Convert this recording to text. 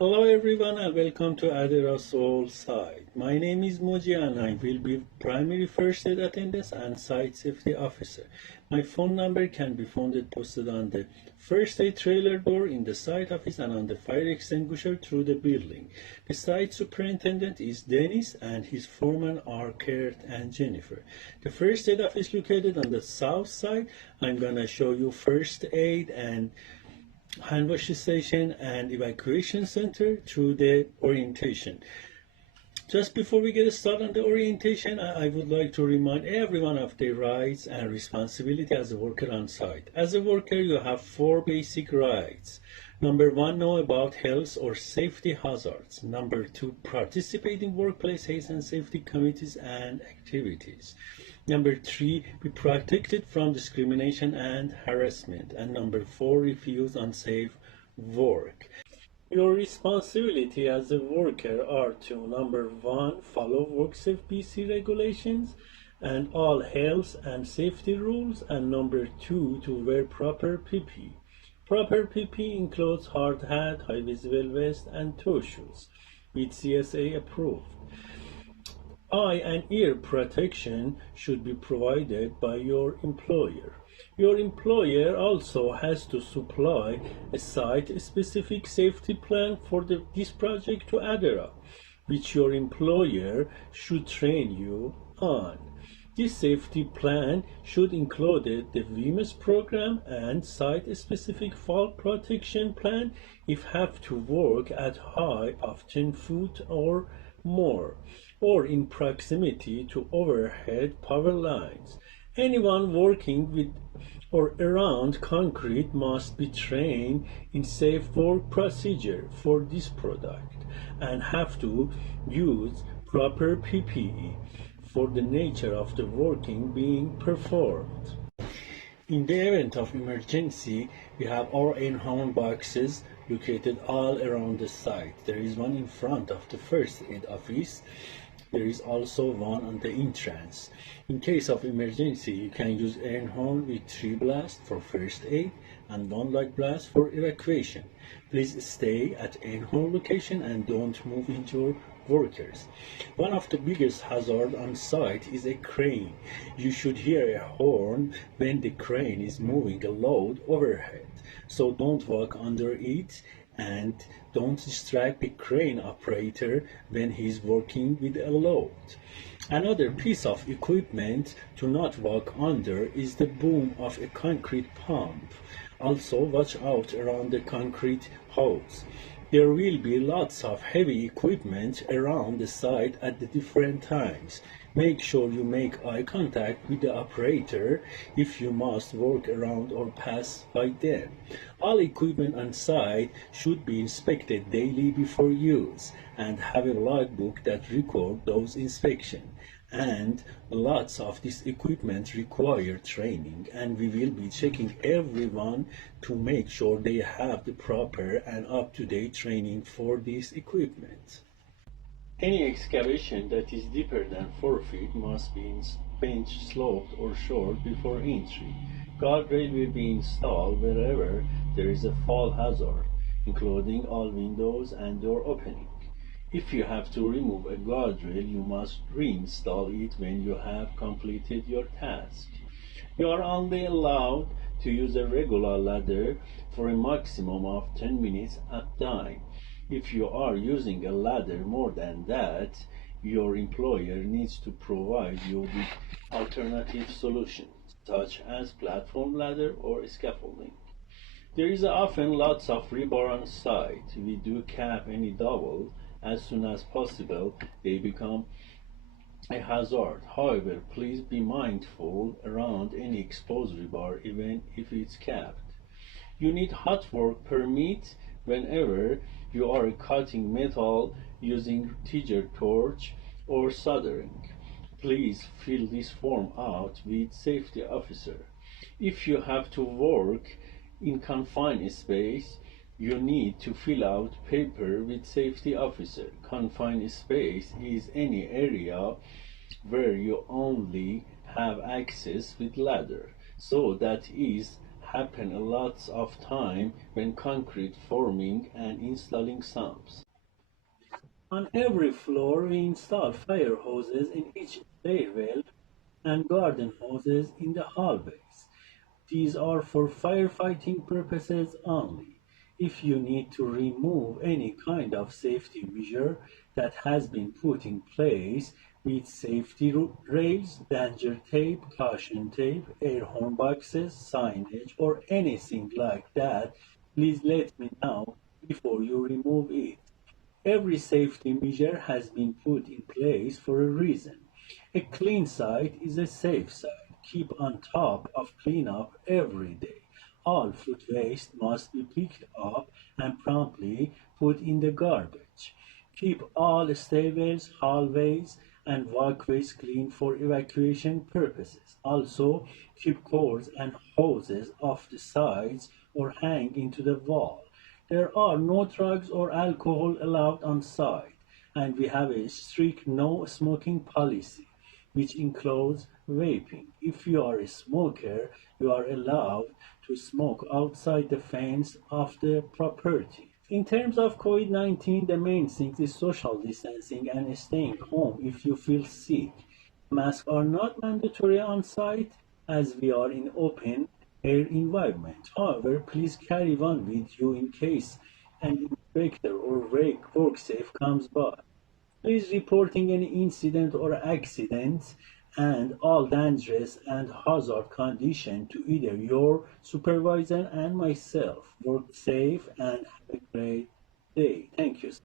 Hello everyone and welcome to Adira Soul Site. My name is Moji and I will be primary first aid attendant and site safety officer. My phone number can be found posted on the first aid trailer door in the site office and on the fire extinguisher through the building. The site superintendent is Dennis and his foremen are Kurt and Jennifer. The first aid office located on the south side. I'm gonna show you first aid and hand wash station and evacuation center through the orientation. Just before we get started on the orientation, I would like to remind everyone of their rights and responsibility as a worker on site. As a worker, you have four basic rights. Number one, know about health or safety hazards. Number two, participate in workplace health and safety committees and activities. Number three, be protected from discrimination and harassment. And number four, refuse unsafe work. Your responsibility as a worker are to number one, follow WorkSafe BC regulations and all health and safety rules, and number two, to wear proper PPE. Proper PPE includes hard hat, high visible vest, and toe shoes with CSA approved. Eye and ear protection should be provided by your employer. Your employer also has to supply a site-specific safety plan for this project to Adara, which your employer should train you on. This safety plan should include the VMS program and site-specific fall protection plan if have to work at height of 10 feet or more, or in proximity to overhead power lines. Anyone working with or around concrete must be trained in safe work procedure for this product and have to use proper PPE for the nature of the working being performed. In the event of emergency, we have our in-home boxes located all around the site. There is one in front of the first aid office. There is also one on the entrance. In case of emergency, you can use air horn with 3 blasts for first aid and 1 light blast for evacuation. Please stay at air horn location and don't move into your workers. One of the biggest hazards on site is a crane. You should hear a horn when the crane is moving a load overhead. So don't walk under it and don't distract the crane operator when he's working with a load. Another piece of equipment to not walk under is the boom of a concrete pump. Also watch out around the concrete hose. There will be lots of heavy equipment around the site at the different times. Make sure you make eye contact with the operator if you must work around or pass by them. All equipment on site should be inspected daily before use and have a logbook that records those inspections. And lots of this equipment require training, and we will be checking everyone to make sure they have the proper and up-to-date training for this equipment. Any excavation that is deeper than 4 feet must be bench sloped or shored before entry. Guardrail will be installed wherever there is a fall hazard, including all windows and door opening. If you have to remove a guardrail, you must reinstall it when you have completed your task. You are only allowed to use a regular ladder for a maximum of 10 minutes at a time. If you are using a ladder more than that, your employer needs to provide you with alternative solutions, such as platform ladder or scaffolding. There is often lots of rebar on site. We do cap any double as soon as possible. They become a hazard. However, please be mindful around any exposed rebar even if it's capped. You need hot work permit whenever you are cutting metal using Tiger torch or soldering. Please fill this form out with safety officer. If you have to work in confined space, you need to fill out paper with safety officer. Confined space is any area where you only have access with ladder. So that is happen a lot of time when concrete forming and installing sumps. On every floor we install fire hoses in each stairwell and garden hoses in the hallways. These are for firefighting purposes only. If you need to remove any kind of safety measure that has been put in place with safety rails, danger tape, caution tape, air horn boxes, signage, or anything like that, please let me know before you remove it. Every safety measure has been put in place for a reason. A clean site is a safe site. Keep on top of cleanup every day. All food waste must be picked up and promptly put in the garbage. Keep all stairways, hallways, and walkways clean for evacuation purposes. Also, keep cords and hoses off the sides or hang into the wall. There are no drugs or alcohol allowed on site, and we have a strict no smoking policy, which includes vaping. If you are a smoker, you are allowed to smoke outside the fence of the property. In terms of COVID-19, the main thing is social distancing and staying home if you feel sick. Masks are not mandatory on site as we are in open air environment. However, please carry one with you in case an inspector or work safe comes by. Please reporting any incident or accident and all dangerous and hazard condition to either your supervisor and myself. Work safe and have a great day. Thank you.